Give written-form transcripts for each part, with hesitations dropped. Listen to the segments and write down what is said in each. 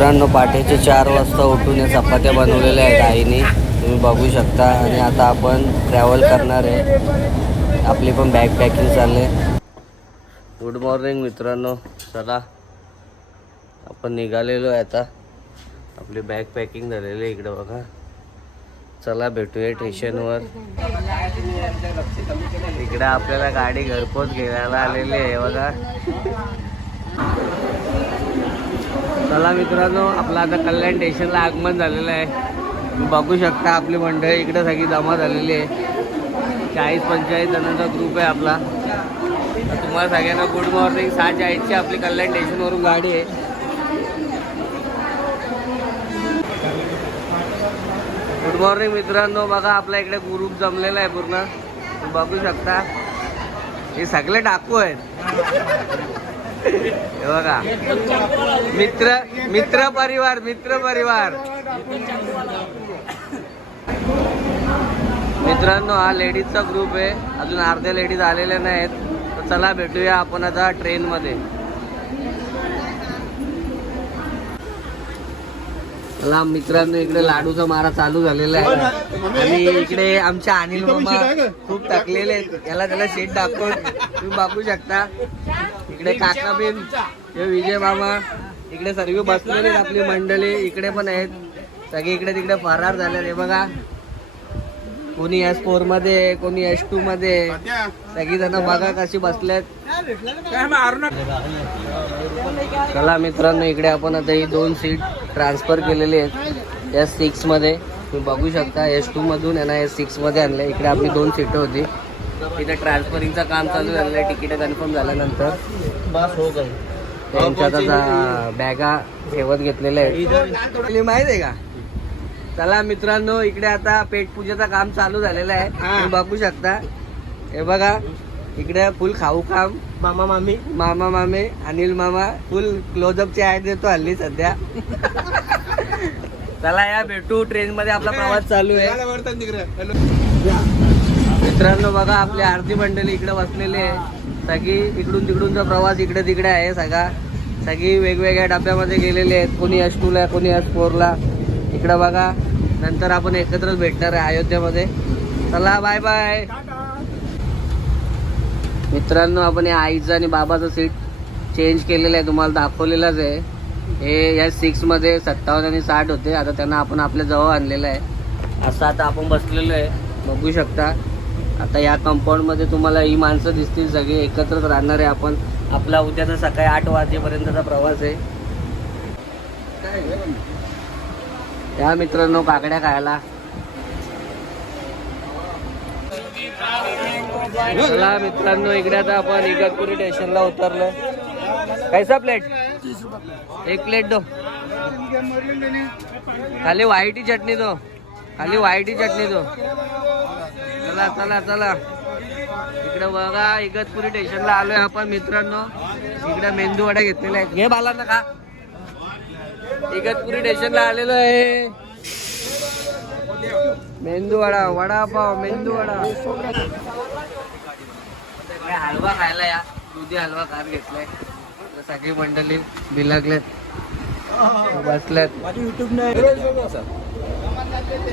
मित्रांनो पाठीचे 4 वाजता उठून या चपात्या बनवलेल्या आहेत आईने, तुम्ही बघू शकता. आणि आता आपण ट्रॅव्हल करणार आहे. आपली पण बॅग पॅकिंग चालले. गुड मॉर्निंग मित्रांनो, चला आपण निघालेलो आहे. आता आपली बॅग पॅकिंग झालेली आहे. इकडे बघा, चला भेटूया स्टेशनवर. इकडे आपल्याला गाडी घरपोच घ्यायला आलेली आहे बघा. चला मित्रांनो, आपलं आता कल्याण स्टेशनला आगमन झालेलं आहे. तुम्ही बघू शकता आपली मंडळी इकडे सगळी जमा झालेली आहे. 40-45 जणांचा ग्रुप आहे आपला. तुम्हाला सगळ्यांना गुड मॉर्निंग. 6:40ची आपली कल्याण स्टेशनवरून गाडी आहे. गुड मॉर्निंग मित्रांनो. बघा आपल्या इकडे ग्रुप जमलेला आहे पूर्ण, तुम्ही बघू शकता. हे सगळे डाकू आहेत हे बघा. मित्र परिवार मित्रांनो, हा लेडीजचा ग्रुप आहे. अजून अर्ध्या लेडीज आलेल्या नाहीत. तर चला भेटूया आपण आता ट्रेनमध्ये. चला मित्रांनो, इकडे लाडूचा मारा चालू झालेला आहे. आणि इकडे आमच्या अनिल मामा खूप थकलेले आहेत. त्याला शीट दाखवून तुम्ही बघू शकता. इकडे काका बिन, हे विजय मामा, इकडे सर्व बसलेले आहेत. आपली मंडळी इकडे पण आहेत. सगळे इकडे तिकडे फरार झाले. हे बघा, कोणी S4 मध्ये, कोणी S2 मध्ये, सगळी जण बघा कशी बसलेत. चला मित्रांनो, इकडे आपण आता ही 2 सीट ट्रान्सफर केलेली आहेत S6 मध्ये. तुम्ही बघू शकता, S2 मधून यांना S6 मध्ये आणले. इकडे आपली 2 सीट होती. इथे ट्रान्सफरिंगचं काम चालू झालेलं आहे. तिकीट कन्फर्म झाल्यानंतर बस हो गई. त्यांच्या आता बॅगा ठेवत घेतलेल्या आहेत. माहित आहे का? चला मित्रांनो, इकडे आता पेटपूजेचं काम चालू झालेलं आहे. तुम्ही बघू शकता. हे बघा, इकडे फुल खाऊ काम. मामा मामे अनिल मामा फुल क्लोजअपची ऍड देतो हल्ली सध्या. चला या भेटू. ट्रेन मध्ये आपला प्रवास चालू आहे. मित्रांनो बघा, आपली आरती मंडळी इकडे बसलेली आहे. सगळी इकडून तिकडूनचा प्रवास इकडे तिकडे आहे. सगळी वेगवेगळ्या डब्यामध्ये गेलेले आहेत. कोणी S2 ला, कोणी S4 ला. इकडे बघा, नंतर आपण एकत्रच भेटणार आहे अयोध्येमध्ये. चला बाय बाय. मित्रांनो, आपण या आईचं आणि बाबाचं सीट चेंज केलेलं आहे. तुम्हाला दाखवलेलंच आहे. हे S6 मध्ये 57 आणि 60 होते. आता त्यांना आपण आपल्या जवळ आणलेलं आहे. असं आता आपण बसलेलो आहे, बघू शकता. आता या कंपाऊंड मध्ये तुम्हाला ही माणसं दिसतील. सगळे एकत्रच राहणार आहे आपण. आपला उद्याचा सकाळी 8 वाजेपर्यंतचा प्रवास आहे. या मित्रांनो, काकड्या खायला. चला मित्रांनो, इकडे आता आपण इगतपुरी स्टेशनला उतरलो. कैसा प्लेट? 1 प्लेट दो. खाली व्हाईटी चटणी दो. चला इकडे बघा, इगतपुरी स्टेशनला आलोय आपण मित्रांनो. इकडे मेंदू वडा घेतलेला आहे. घे बालांना का. इगतपुरी स्टेशनला आलेलो आहे. मेंदूवडा, वडापाव, मेंदूवडा. हलवा खायला या. दुधी हलवा खात घेतलाय. सगळी मंडळी बिलगलेत, बसलेत.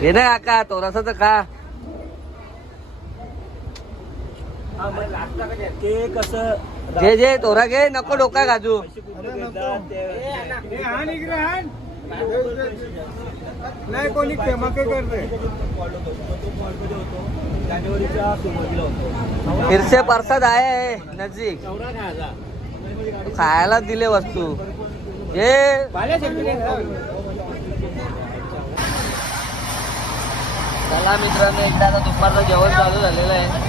हे ना काका, थोडासा तर खा. जे तोरा घे, नको डोका गाजू. नाही कोणी क्षमा करते. फिर से प्रसाद आया है नजदीक. खायला दिले वस्तू. हे चला मित्रांनो, एकदा आता दुपारचं जेवण चालू झालेलं आहे.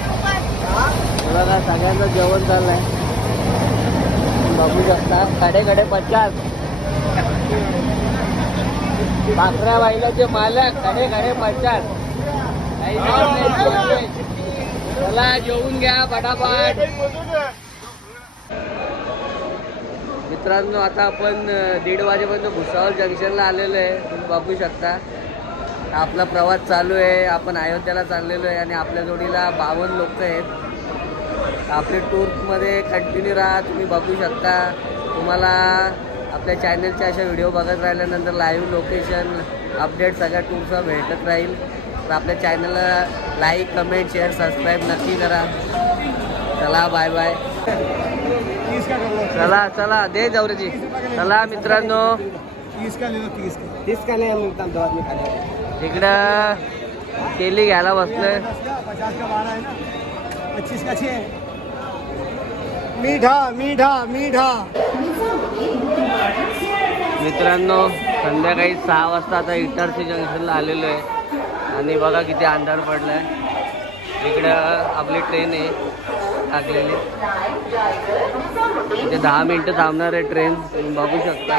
बघा, सगळ्यांचं जेवण चाललंय. बघू शकता. कडे 50 भाकऱ्या बाईलाचे मालक. कडे 50. चला जेवून घ्या फटाफट. मित्रांनो, आता आपण 1:30 वाजेपर्यंत भुसावळ जंक्शनला आलेलो आहे. तुम्ही बघू शकता. आपला प्रवास चालू आहे. आपण अयोध्येला चाललेलो आहे आणि आपल्या जोडीला 52 लोक आहेत. आपले टूरमध्ये कंटिन्यू राहा. तुम्ही बघू शकता. तुम्हाला आपल्या चॅनलचे अशा व्हिडिओ बघत राहिल्यानंतर लाईव्ह लोकेशन अपडेट सगळ्या टूरचा भेटत राहील. तर आपल्या चॅनलला लाईक कमेंट शेअर सबस्क्राईब नक्की करा. चला बाय बाय. चला चला दे जवळची. चला मित्रांनो 30 का ले लो 30 का 30 का ले मिलता दो आदमी खाने. इकडं केली घ्यायला बसलोय. 50 का 12 है ना 25 का 6. मीठा मीठा मीठा. मित्रांनो संध्याकाळी 6 वाजता आता इटारसी जंक्शनला आलेलो आहे आणि बघा किती अंधार पडलाय. इकडं आपली ट्रेन आहे टाकलेली. इथे 10 मिनिटं थांबणार आहे ट्रेन, तुम्ही बघू शकता.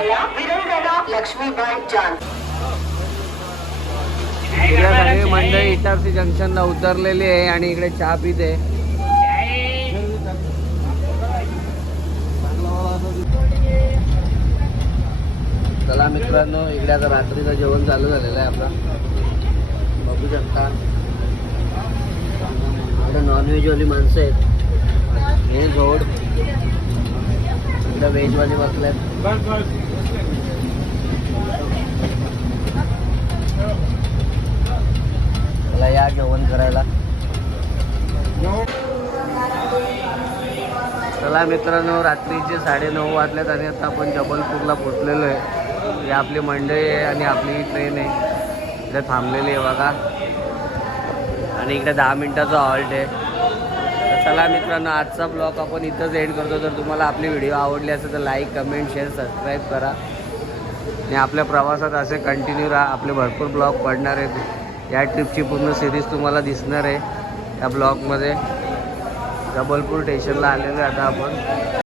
इकडे सगळी मंडळी इटारसी जंक्शनला उतरलेली आहे आणि इकडे चहा पिते. चला मित्रांनो इकडे आता रात्रीचं जेवण चालू झालेलं आहे आपलं, बघू शकता. इकडे नॉनव्हेजवाली माणसं आहेत. हे जोड इकडे व्हेजवाली बसल्यात. मला या जेवण करायला. चला मित्रांनो रात्रीचे 9:30 वाजल्यात आणि आता आपण जबलपूरला पोचलेलो आहे. ही आपली मंडळी आहे आणि आपली ट्रेन आहे इकडे थांबलेली आहे बघा. आणि इकडे 10 मिनिटाचा हॉल्ट आहे. तर चला मित्रांनो आजचा ब्लॉग आपण इथंच एंड करतो. जर तुम्हाला आपली व्हिडिओ आवडली असेल तर लाईक कमेंट शेअर सबस्क्राईब करा आणि आपल्या प्रवासात असे कंटिन्यू राहा. आपले भरपूर ब्लॉग पडणार आहेत. या ट्रिपची पूर्ण सिरीज तुम्हाला दिसणार आहे या ब्लॉगमध्ये. जबलपूर स्टेशनला आलेलो आहे आता आपण.